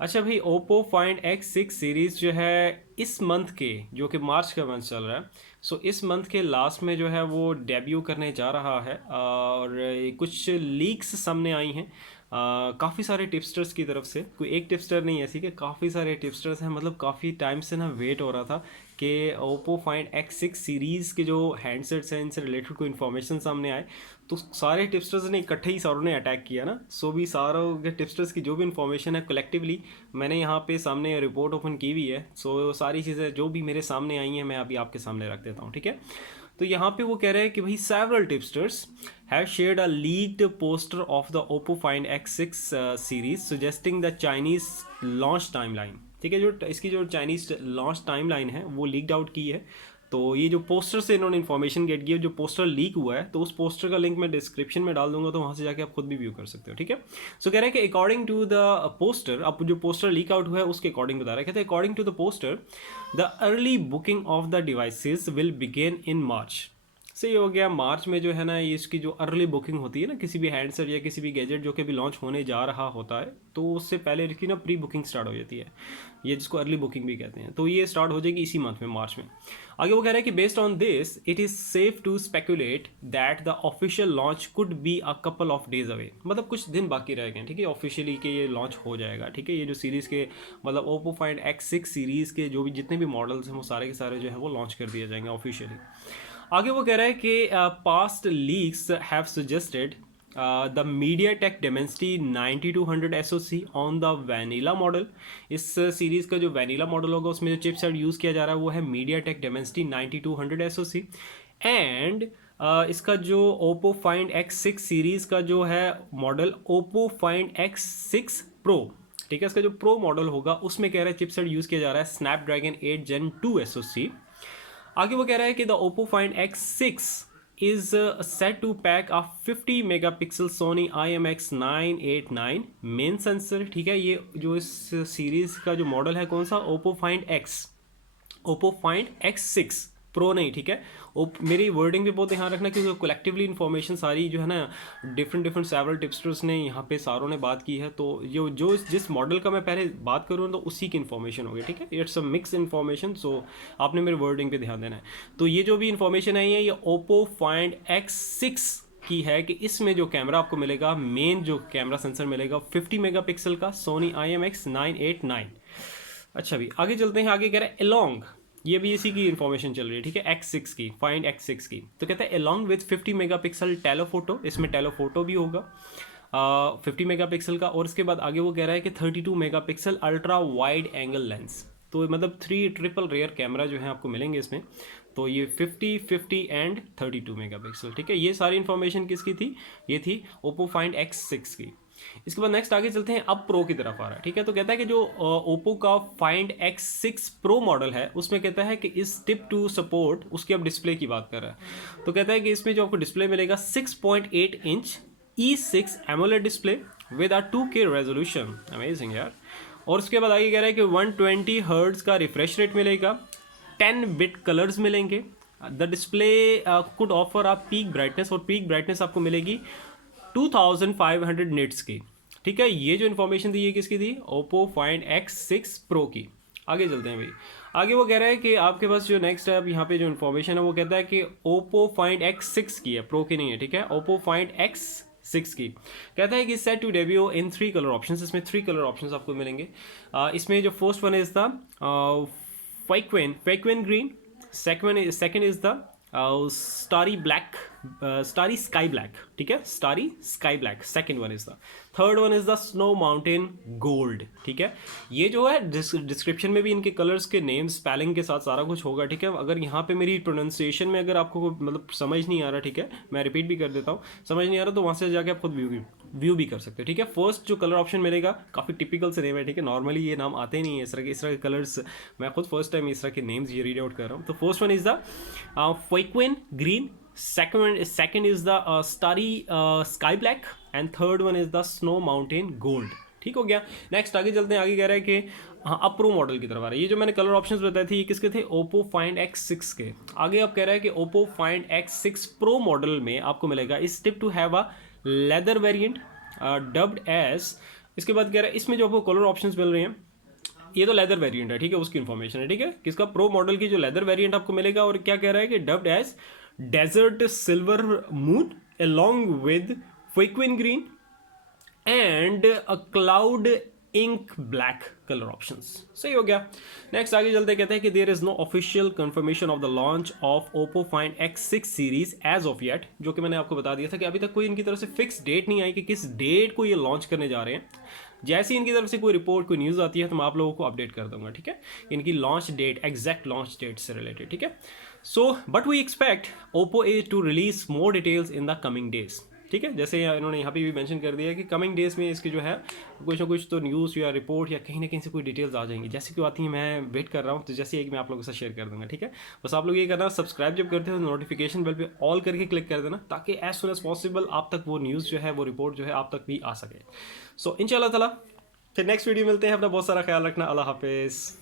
अच्छा भाई, Oppo Find X6 series जो है इस मंथ के, जो कि मार्च का मंथ चल रहा है, सो इस मंथ के लास्ट में जो है वो डेब्यू करने जा रहा है। और कुछ लीक्स सामने आई हैं काफ़ी सारे टिप्सटर्स की तरफ से। कोई एक टिप्सटर नहीं, ऐसी कि काफ़ी सारे टिप्सटर्स हैं। मतलब काफ़ी टाइम से ना वेट हो रहा था कि ओप्पो फाइंड X6 सीरीज़ के जो हैंडसेट्स हैं इनसे रिलेटेड कोई इन्फॉर्मेशन सामने आए। तो सारे टिप्सटर्स ने इकट्ठे ही सारों ने अटैक किया ना। सो भी सारों के टिप्सटर्स की जो भी इन्फॉर्मेशन है कलेक्टिवली मैंने यहाँ पे सामने रिपोर्ट ओपन की हुई है। सो सारी चीज़ें जो भी मेरे सामने आई हैं मैं अभी आपके सामने रख देता हूँ, ठीक है। तो यहाँ पे वो कह रहे हैं कि भाई several tipsters have shared a leaked poster of the Oppo Find X6 series suggesting the Chinese launch timeline. ठीक है, जो इसकी जो चाइनीज लॉन्च टाइमलाइन है वो लीक्ड आउट की है। तो ये जो पोस्टर से इन्होंने इन्फॉर्मेशन गेट की है, जो पोस्टर लीक हुआ है, तो उस पोस्टर का लिंक मैं डिस्क्रिप्शन में डाल दूंगा, तो वहाँ से जाके आप खुद भी व्यू कर सकते हो, ठीक है। सो कह रहे हैं कि अकॉर्डिंग टू द पोस्टर, अब जो पोस्टर लीक आउट हुआ है उसके अकॉर्डिंग बता रहा है। कहते हैं according to the poster the early booking of the devices will begin in March. सही हो गया, मार्च में जो है ना ये इसकी जो अर्ली बुकिंग होती है ना किसी भी हैंडसेट या किसी भी गैजेट जो कि भी लॉन्च होने जा रहा होता है, तो उससे पहले इसकी ना प्री बुकिंग स्टार्ट हो जाती है, ये जिसको अर्ली बुकिंग भी कहते हैं। तो ये स्टार्ट हो जाएगी इसी मंथ में, मार्च में। आगे वो कह रहा है कि based on this it is safe to speculate that the official launch could be a couple of days away. मतलब कुछ दिन बाकी रह गए, ठीक है, ऑफिशियली कि ये लॉन्च हो जाएगा, ठीक है। ये जो सीरीज़ के मतलब ओप्पो फाइंड X6 सीरीज़ के जो भी जितने भी मॉडल्स हैं वो सारे के सारे जो है वो लॉन्च कर दिए जाएंगे ऑफिशियली। आगे वो कह रहा है कि past leaks have suggested the media take Dimensity 9200 SoC on the vanilla model. इस सीरीज़ का जो वैनिला मॉडल होगा उसमें जो चिपसेट यूज़ किया जा रहा है वो है media take Dimensity 9200 SoC। And इसका जो ओप्पो फाइंड X6 सीरीज़ का जो है model Oppo Find X6 pro, ठीक है, इसका जो प्रो मॉडल होगा उसमें कह रहा है चिपसेट यूज़ किया जा रहा है स्नैपड्रैगन 8 Gen 2 SoC। आगे वो कह रहा है कि the Oppo Find X6 is set to pack a 50 megapixel Sony IMX989 main sensor. ठीक है, ये जो इस सीरीज का जो मॉडल है कौन सा, ओप्पो फाइंड X6 प्रो नहीं, ठीक है। मेरी वर्डिंग भी बहुत ध्यान रखना क्योंकि कलेक्टिवली इन्फॉर्मेशन सारी जो है ना डिफरेंट डिफरेंट सेवरल टिप्सटर्स ने यहाँ पे सारों ने बात की है। तो जो जो जिस मॉडल का मैं पहले बात करूँ तो उसी की इन्फॉर्मेशन होगी, ठीक है। इट्स अ मिक्स इन्फॉर्मेशन, सो आपने मेरे वर्डिंग पे ध्यान देना है। तो ये जो भी इन्फॉर्मेशन आई है ये ओप्पो फाइंड X6 की है कि इसमें जो कैमरा आपको मिलेगा, मेन जो कैमरा सेंसर मिलेगा 50 मेगापिक्सल का सोनी IMX989। अच्छा भी आगे चलते हैं, आगे कह रहे हैं एलोंग, ये भी इसी की इन्फॉर्मेशन चल रही है, ठीक है, X6 की, फाइंड X6 की। तो कहता है एलोंग विथ 50 मेगापिक्सल टेलोफोटो, इसमें टेलोफोटो भी होगा 50 मेगापिक्सल का। और इसके बाद आगे वो कह रहा है कि 32 megapixel ultra wide angle lens. तो मतलब 3 ट्रिपल रेयर कैमरा जो है आपको मिलेंगे इसमें। तो ये 50, 50 एंड 32 मेगापिक्सल, ठीक है। ये सारी इन्फॉर्मेशन किसकी थी, ये थी ओप्पो फाइंड X6 की। इसके बाद नेक्स्ट आगे चलते हैं, अब प्रो की तरफ आ रहा है, ठीक है। तो कहता है कि जो ओप्पो का फाइंड X6 प्रो मॉडल है उसमें कहता है कि इस टिप टू सपोर्ट, उसकी अब डिस्प्ले की बात कर रहा है। तो कहता है कि इसमें जो आपको डिस्प्ले मिलेगा 6.8 inch E6 AMOLED display with a 2K resolution, amazing यार। और उसके बाद आगे कह रहा है कि 120 हर्ट्ज का रिफ्रेश रेट मिलेगा, 10 बिट कलर्स मिलेंगे। The display could offer a peak brightness, और पीक ब्राइटनेस आपको मिलेगी 2500 निट्स की, ठीक है। ये जो इन्फॉर्मेशन दी है किसकी थी, ओप्पो फाइंड X6 प्रो की। आगे चलते हैं भाई, आगे वो कह रहा है कि आपके पास जो नेक्स्ट है अब यहाँ पे जो इन्फॉर्मेशन है वो कहता है कि ओप्पो फाइंड X6 की है, प्रो की नहीं है, ठीक है। ओप्पो फाइंड X6 की कहता है कि set to debut in 3 colour options. इसमें 3 कलर ऑप्शंस आपको मिलेंगे। इसमें जो first one is the Feiquan green, second is the starry black, starry sky black, ठीक है, starry sky black second one is the, third one is the snow mountain gold, ठीक है। ये जो है डिस्क्रिप्शन में भी इनके कलर्स के नेम स्पेलिंग के साथ सारा कुछ होगा, ठीक है। अगर यहाँ पे मेरी प्रोनाउंसिएशन में अगर आपको मतलब समझ नहीं आ रहा, ठीक है, मैं रिपीट भी कर देता हूँ, समझ नहीं आ रहा तो वहाँ से जाके आप खुद व्यू भी कर सकते हो, ठीक है। फर्स्ट जो कलर ऑप्शन मिलेगा काफ़ी टिपिकल से नेम है, ठीक है, नॉर्मली ये नाम आते नहीं है इस तरह के कलर्स, मैं खुद फर्स्ट टाइम इस तरह के नेम्स ये रीड आउट कर रहा हूँ। तो first one is the Feiquan green, second is the starry sky black and third one is the snow mountain gold, ठीक हो गया। नेक्स्ट आगे चलते हैं, आगे कह रहा है कि हाँ अब प्रो मॉडल की तरफ आ रहा है। ये जो मैंने कलर ऑप्शंस बताए थे ये किसके थे, ओप्पो फाइंड X6 के। आगे अब कह रहा है कि Oppo Find X6 pro model में आपको मिलेगा इस tip to have a leather variant dubbed as इसके बाद कह रहा है इसमें जो आपको कलर ऑप्शंस मिल रहे हैं, ये तो लेदर वेरिएंट है, ठीक है, उसकी इन्फॉर्मेशन है, ठीक है। किसका? प्रो मॉडल की जो लेदर वेरिएंट आपको मिलेगा। और क्या कह रहा है कि dubbed as desert silver moon along with frequent green and a cloud ink black colour options. सही हो गया। नेक्स्ट आगे चलते कहते हैं कि there is no official confirmation of the launch of Oppo Find X6 series as of yet, जो कि मैंने आपको बता दिया था कि अभी तक कोई इनकी तरफ से फिक्स डेट नहीं आई कि किस डेट को ये लॉन्च करने जा रहे हैं। जैसे ही इनकी तरफ से कोई रिपोर्ट, कोई न्यूज़ आती है तो मैं आप लोगों को अपडेट कर दूंगा, ठीक है, इनकी launch date, exact launch date से रिलेटेड, ठीक है। So but we expect Oppo a to release more details in the coming days, ठीक है। जैसे इन्होंने यहाँ पे भी मेंशन कर दिया है कि कमिंग डेज में इसकी जो है कुछ ना कुछ तो न्यूज़ या रिपोर्ट या कहीं ना कहीं से कोई डिटेल्स आ जाएंगी। जैसे कि आती है मैं वेट कर रहा हूँ, तो जैसे एक मैं आप लोगों के साथ शेयर कर दूंगा, ठीक है। बस आप लोग ये करना, सब्सक्राइब जब करते हो नोटिफिकेशन बेल पे ऑल करके क्लिक कर देना, ताकि एज सुन एज पॉसिबल आप तक वो न्यूज़ जो है, वो रिपोर्ट जो है आप तक भी आ सके। सो इंशाल्लाह ताला फिर नेक्स्ट वीडियो मिलते हैं। अपना बहुत सारा ख्याल रखना। अल्लाह हाफिज़।